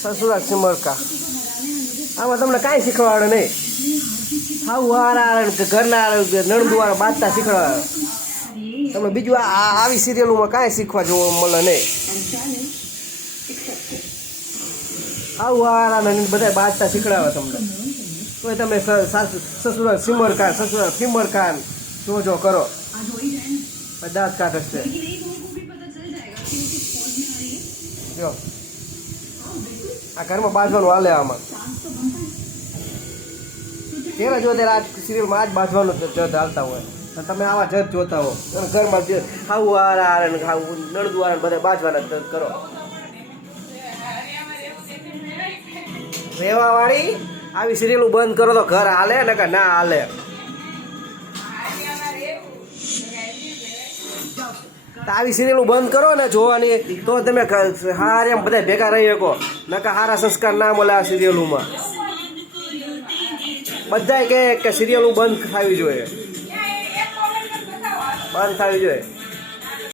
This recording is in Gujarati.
સસુરા સિમરકા આમાં તમને કાંઈ શીખવાડે નહીં. હાવ વાળા ઘરના નણદુવાળા બાંધતા શીખવાડે તમને. બીજું આવી સિરિયલોમાં કાંઈ શીખવા જોવા મળે નહીં. હાવ વાળા બધા બાંધતા શીખડાવે તમને. તો તમે સસુરા સિમરકાન સસુરા ફિમરકાન જો કરો દાંત કાઢશે. જો આ ઘરમાં બાંધવાનું હાલે. આમાં ત્યારે જો ત્યારે આ સિરિયલમાં આજ બાંધવાનું જજ હાલતા હોય અને તમે આવા જજ જોતા હો અને ઘરમાં જે ખાવું વાળા ને ખાવું નણદુ વાળા બધા બાંધવાના જજ કરો. રહેવા વાળી આવી સિરિયલો બંધ કરો તો ઘર હાલે ને કે ના હાલે. આવી સિરિયલો બંધ કરો ને જોવાની તો તમે હારે એમ બધા ભેગા રહી શકો. નકા સારા સંસ્કાર ના મળે આ સિરિયલોમાં. બધા કે સિરિયલો બંધ થવી જોઈએ, બંધ થવી જોઈએ.